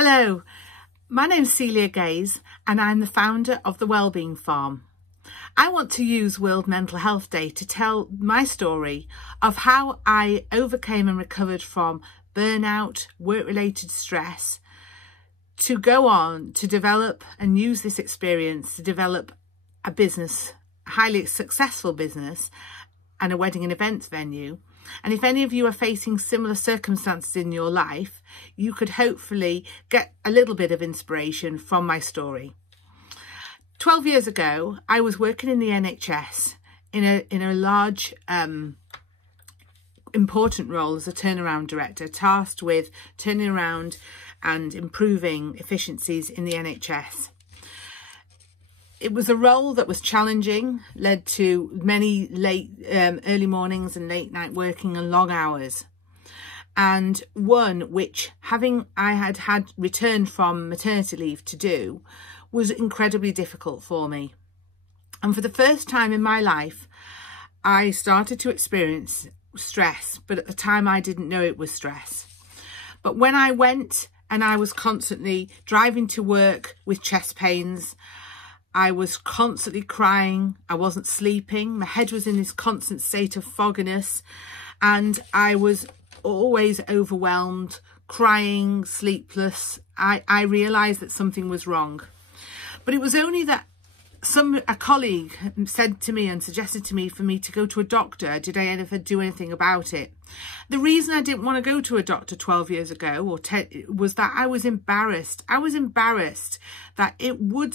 Hello, my name's Celia Gaze and I'm the founder of the Wellbeing Farm. I want to use World Mental Health Day to tell my story of how I overcame and recovered from burnout, work-related stress, to go on to develop and use this experience to develop a business, a highly successful business and a wedding and events venue. And if any of you are facing similar circumstances in your life, you could hopefully get a little bit of inspiration from my story. 12 years ago, I was working in the NHS in a large, important role as a turnaround director, tasked with turning around and improving efficiencies in the NHS. It was a role that was challenging, led to many early mornings and late night working and long hours. And one which, I had returned from maternity leave to do, was incredibly difficult for me. And for the first time in my life, I started to experience stress, but at the time I didn't know it was stress. But when I went and I was constantly driving to work with chest pains, I was constantly crying, I wasn't sleeping, my head was in this constant state of fogginess, and I was always overwhelmed, crying, sleepless. I realised that something was wrong. But it was only that a colleague said to me and suggested to me for me to go to a doctor. Did I ever do anything about it? The reason I didn't want to go to a doctor 12 years ago was that I was embarrassed. I was embarrassed that it would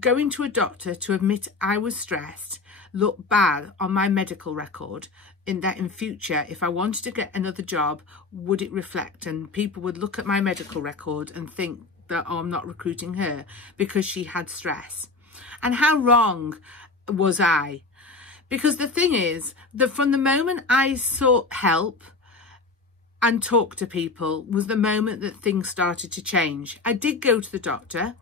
going to a doctor to admit I was stressed look bad on my medical record, in that in future, if I wanted to get another job, would it reflect, and people would look at my medical record and think that, oh, I'm not recruiting her because she had stress. And how wrong was I? Because the thing is that from the moment I sought help and talked to people was the moment that things started to change. I did go to the doctor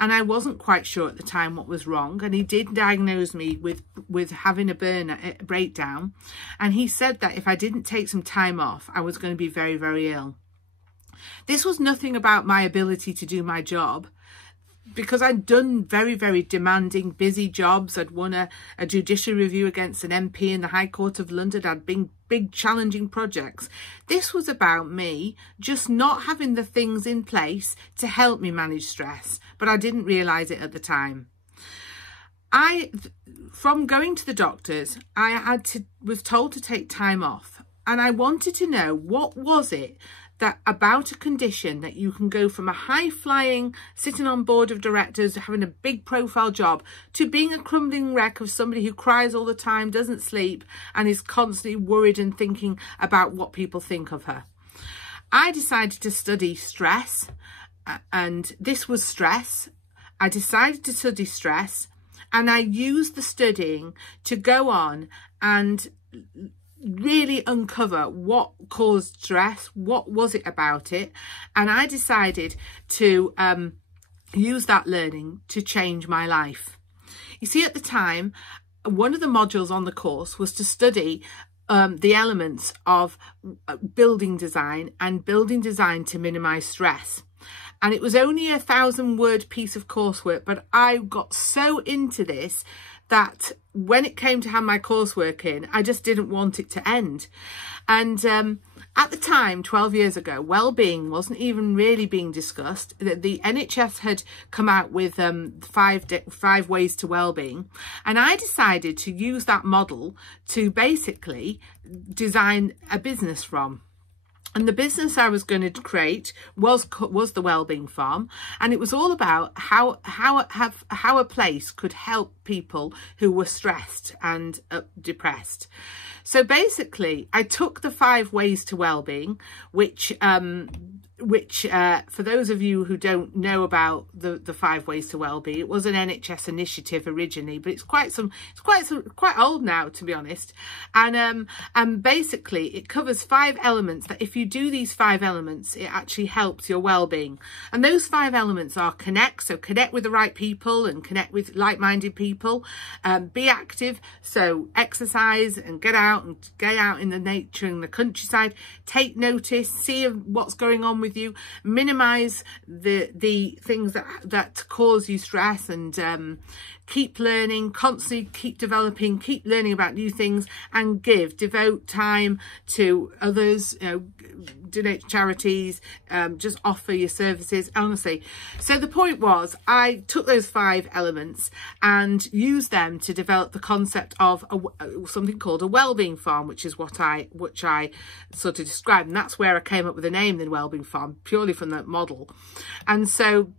and I wasn't quite sure at the time what was wrong, and he did diagnose me with having a breakdown, and he said that if I didn't take some time off, I was going to be very, very ill. This was nothing about my ability to do my job, because I'd done very, very demanding, busy jobs. I'd won a judicial review against an MP in the High Court of London. I'd been big, challenging projects. This was about me just not having the things in place to help me manage stress, but I didn't realise it at the time. From going to the doctors, I was told to take time off, and I wanted to know what was it that about a condition that you can go from a high-flying, sitting on board of directors, having a big profile job, to being a crumbling wreck of somebody who cries all the time, doesn't sleep, and is constantly worried and thinking about what people think of her. I decided to study stress, and this was stress. I decided to study stress, and I used the studying to go on and really uncover what caused stress, what was it about it, and I decided to use that learning to change my life. You see, at the time, one of the modules on the course was to study the elements of building design and building design to minimize stress. And it was only a 1,000-word piece of coursework, but I got so into this that when it came to have my coursework in, I just didn't want it to end. And at the time, 12 years ago, wellbeing wasn't even really being discussed. The NHS had come out with 5 ways to wellbeing, and I decided to use that model to basically design a business from. And the business I was going to create was the Wellbeing Farm, and it was all about how a place could help people who were stressed and depressed. So basically, I took the 5 ways to wellbeing, which for those of you who don't know about the 5 ways to wellbeing, it was an NHS initiative originally, but it's quite old now, to be honest. And basically it covers 5 elements that if you do these 5 elements, it actually helps your wellbeing. And those 5 elements are connect, so connect with the right people and connect with like-minded people. Be active, so exercise and get out in the nature and the countryside. Take notice, see what's going on with you, minimize the things that cause you stress, and keep learning, constantly keep developing, keep learning about new things, and devote time to others, you know, donate to charities, just offer your services, honestly. So the point was, I took those 5 elements and used them to develop the concept of something called a wellbeing farm, which I sort of described, and that's where I came up with the name, the Wellbeing Farm, purely from that model. And so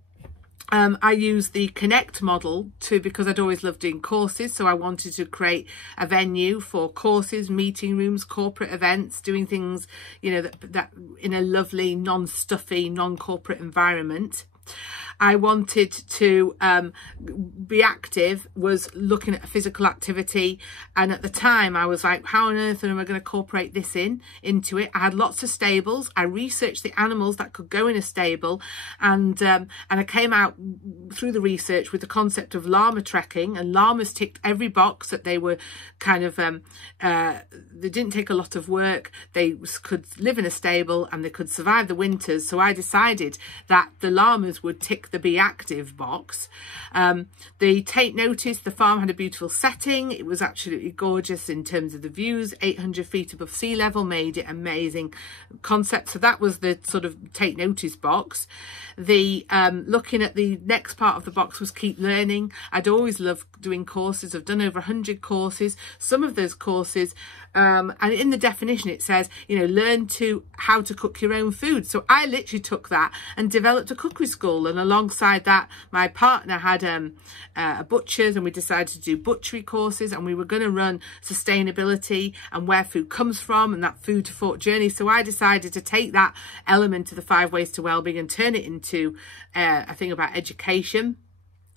I used the Connect model because I'd always loved doing courses. So I wanted to create a venue for courses, meeting rooms, corporate events, doing things, you know, that in a lovely, non-stuffy, non-corporate environment. I wanted to be active, was looking at physical activity, and at the time I was like, how on earth am I going to incorporate this into it? I had lots of stables. I researched the animals that could go in a stable, and I came out through the research with the concept of llama trekking, and llamas ticked every box that they were kind of they didn't take a lot of work, they could live in a stable, and they could survive the winters. So I decided that the llamas would tick the be active box. The take notice, the farm had a beautiful setting. It was absolutely gorgeous in terms of the views. 800 feet above sea level made it amazing concept. So that was the sort of take notice box. The looking at the next part of the box was keep learning. I'd always loved doing courses. I've done over 100 courses. Some of those courses, and in the definition it says, you know, learn how to cook your own food. So I literally took that and developed a cookery school, and alongside that my partner had a butcher's, and we decided to do butchery courses, and we were going to run sustainability and where food comes from, and that food to fork journey. So I decided to take that element of the 5 ways to wellbeing and turn it into a thing about education.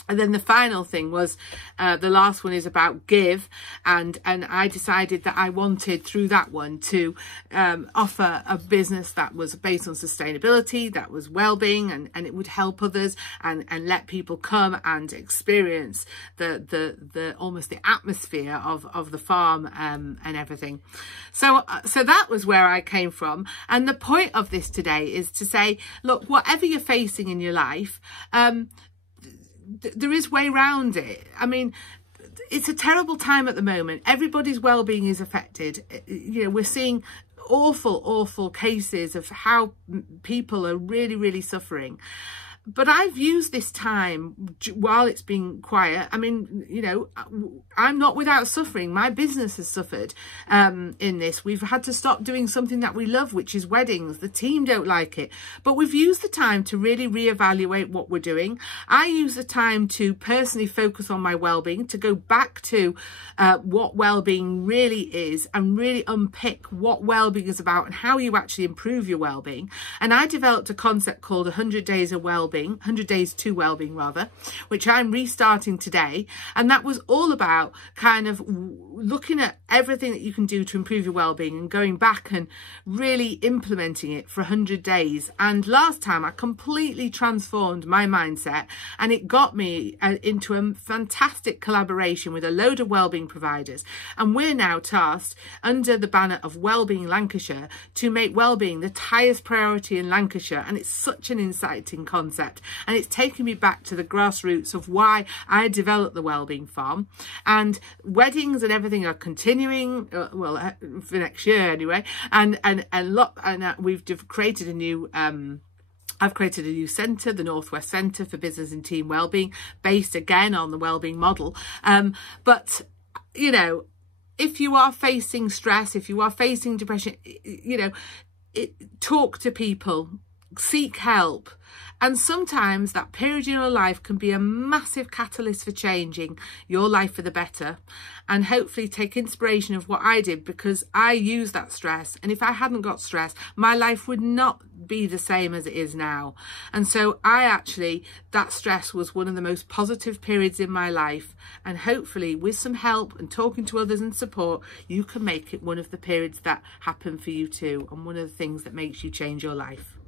And then the final thing was, the last one is about give, and I decided that I wanted through that one to offer a business that was based on sustainability, that was well-being, and it would help others and let people come and experience the almost the atmosphere of the farm and everything. So that was where I came from, and the point of this today is to say, look, whatever you're facing in your life, there is way around it. I mean, it's a terrible time at the moment. Everybody's well-being is affected. You know, we're seeing awful cases of how people are really, really suffering. But I've used this time while it's been quiet. I mean, you know, I'm not without suffering. My business has suffered in this. We've had to stop doing something that we love, which is weddings. The team don't like it. But we've used the time to really reevaluate what we're doing. I use the time to personally focus on my well-being, to go back to what well-being really is, and really unpick what well-being is about and how you actually improve your well-being. And I developed a concept called 100 Days of Well-being. 100 Days to Wellbeing rather, which I'm restarting today, and that was all about kind of looking at everything that you can do to improve your wellbeing and going back and really implementing it for 100 days. And last time I completely transformed my mindset, and it got me into a fantastic collaboration with a load of wellbeing providers, and we're now tasked under the banner of Wellbeing Lancashire to make wellbeing the highest priority in Lancashire. And it's such an exciting concept. And it's taken me back to the grassroots of why I developed the Wellbeing Farm. And weddings and everything are continuing, well, for next year anyway. And we've created a new I've created a new centre, the Northwest Centre for Business and Team Wellbeing, based again on the wellbeing model. But you know, if you are facing stress, if you are facing depression, you know, talk to people, seek help. And sometimes that period in your life can be a massive catalyst for changing your life for the better, and hopefully take inspiration of what I did, because I used that stress. And if I hadn't got stress, my life would not be the same as it is now. And so that stress was one of the most positive periods in my life. And hopefully with some help and talking to others and support, you can make it one of the periods that happen for you too, and one of the things that makes you change your life.